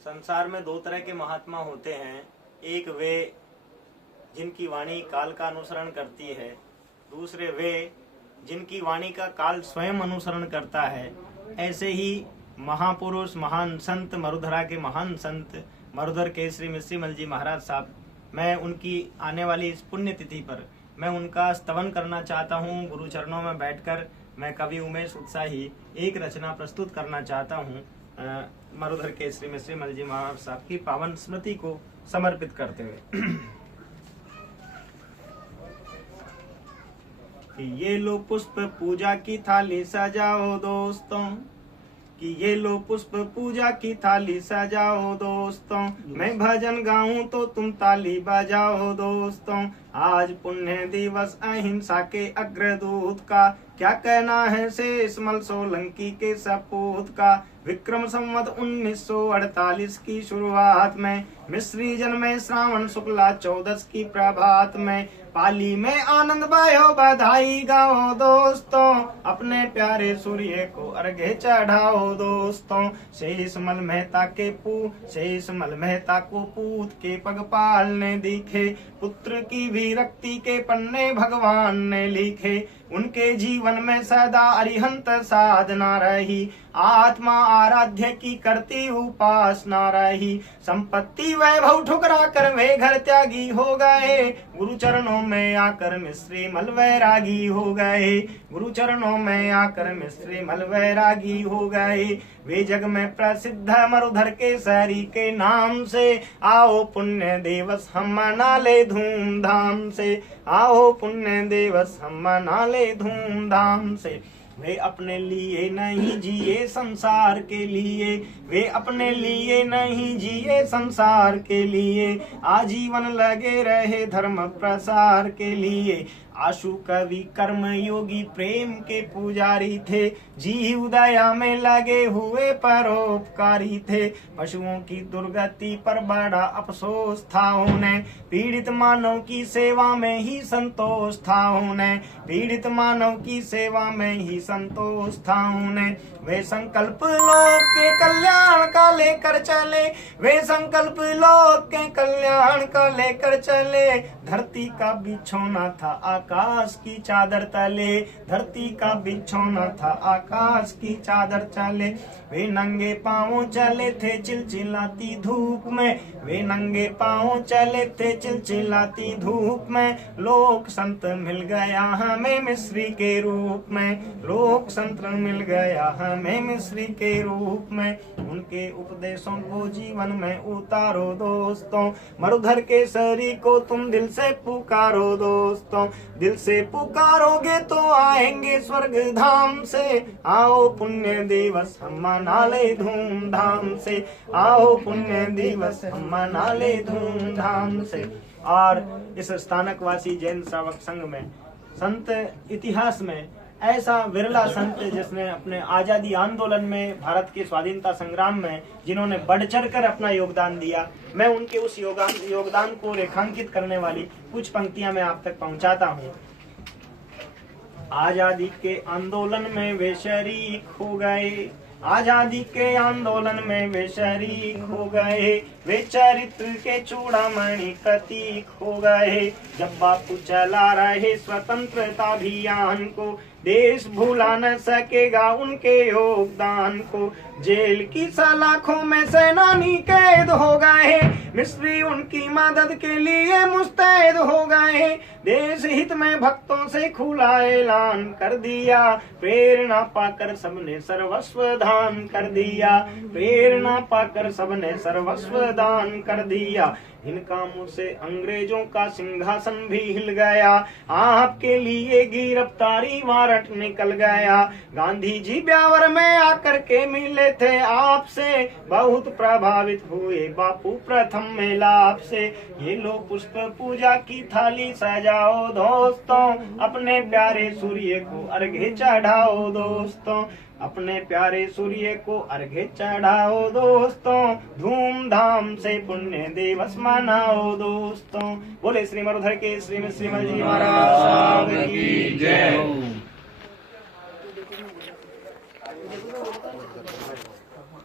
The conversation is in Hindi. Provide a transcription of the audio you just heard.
संसार में दो तरह के महात्मा होते हैं। एक वे जिनकी वाणी काल का अनुसरण करती है, दूसरे वे जिनकी वाणी का काल स्वयं अनुसरण करता है। ऐसे ही महापुरुष, महान संत, मरुधरा के महान संत मरुधर केसरी मिश्रीमल जी महाराज साहब, मैं उनकी आने वाली इस पुण्यतिथि पर मैं उनका स्तवन करना चाहता हूँ। गुरु चरणों में बैठकर मैं कवि उमेश उत्साही एक रचना प्रस्तुत करना चाहता हूँ मरुधर केसरी मिश्रीमल जी महाराज साहब की पावन स्मृति को समर्पित करते हुए। ये लो पुष्प पूजा की थाली सजाओ दोस्तों, कि ये लो पुष्प पूजा की थाली सजाओ दोस्तों, मैं भजन गाऊं तो तुम ताली बजाओ दोस्तों। आज पुण्य दिवस अहिंसा के अग्रदूत का, क्या कहना है शेषमल सोलंकी के सपूत का। विक्रम संवत 1948 की शुरुआत में मिस्री जन्मे श्रावण शुक्ला 14 की प्रभात में। पाली में आनंद भयो बधाई गाओ दोस्तों, अपने प्यारे सूर्य को अर्घ्य चढ़ाओ दोस्तों। शेषमल मेहता को पूत के पगपाल ने दिखे, पुत्र की विरक्ति के पन्ने भगवान ने लिखे। उनके जीवन में सदा अरिहंत साधना रही, आत्मा आराध्य की करती उपासना रही। संपत्ति वैभव ठुकरा कर वे घर त्यागी हो गए, गुरु चरणों में आकर मिश्रीमल वैरागी हो गए। गुरु चरणों में आकर मिश्रीमल वैरागी हो गए। वे जग में प्रसिद्ध मरुधर केसरी के नाम से, आओ पुण्य दिवस हम मना ले धूमधाम से। आओ पुण्य दिवस हम मना ले धूमधाम से। वे अपने लिए नहीं जिए संसार के लिए, वे अपने लिए नहीं जिए संसार के लिए। आजीवन लगे रहे धर्म प्रसार के लिए। आशु कवि कर्म योगी प्रेम के पुजारी थे, जीव दया में लगे हुए परोपकारी थे। पशुओं की दुर्गति पर बड़ा अफसोस था उन्हें, पीड़ित मानव की सेवा में ही संतोष था उन्हें। पीड़ित मानव की सेवा में ही संतोष था उन्हें। वे संकल्प लोक के कल्याण का लेकर चले, वे संकल्प लोक के कल्याण का लेकर चले। धरती का बिछोना था आकाश की चादर तले, धरती का बिछोना था आकाश की चादर तले। वे नंगे पांव चले थे चिलचिलाती धूप में, वे नंगे पांव चले थे चिलचिलाती धूप में। लोक संत मिल गया हमें मिस्री के रूप में, लोक संत मिल गया हमें मिस्री के रूप में। उनके उपदेशों को जीवन में उतारो दोस्तों, मरुधर केसरी को तुम दिल से पुकारो दोस्तों। दिल से पुकारोगे तो आएंगे स्वर्ग धाम से। आओ पुण्य दिवस हम मना ले धूमधाम से, आओ पुण्य दिवस हम मना ले धूमधाम से। और इस स्थानकवासी जैन श्रावक संघ में संत इतिहास में ऐसा विरला संत जिसने अपने आजादी आंदोलन में, भारत के स्वाधीनता संग्राम में जिन्होंने बढ़ चढ़ कर अपना योगदान दिया, मैं उनके उस योगदान को रेखांकित करने वाली कुछ पंक्तियां मैं आप तक पहुंचाता हूं। आजादी के आंदोलन में वे शरीक हो गए, आजादी के आंदोलन में वे शरीक हो गए। वे चरित्र के चूड़ामणि प्रतीक हो गए। जब बापू चला रहे स्वतंत्रता अभियान को, देश भूला न सकेगा उनके योगदान को। जेल की सलाखों में सेनानी कैद हो गए, मिस्री उनकी मदद के लिए मुस्तैद हो गए। देश हित में भक्तों से खुला ऐलान कर दिया, प्रेरणा पाकर सबने सर्वस्व दान कर दिया। प्रेरणा पाकर सबने सर्वस्व दान कर दिया। इन कामों से अंग्रेजों का सिंहासन भी हिल गया, आपके लिए गिरफ्तारी वारंट निकल गया। गांधी जी ब्यावर में आकर के मिले थे आपसे, बहुत प्रभावित हुए बापू प्रथम मिलाप से। ये लो पुष्प पूजा की थाली सजाओ दोस्तों, अपने प्यारे सूर्य को अर्घ्य चढ़ाओ दोस्तों। अपने प्यारे सूर्य को अर्घ्य चढ़ाओ दोस्तों, धूमधाम से पुण्य दिवस मनाओ दोस्तों। बोले श्री मरुधर के श्री मिश्रीमल जी महाराज की जय।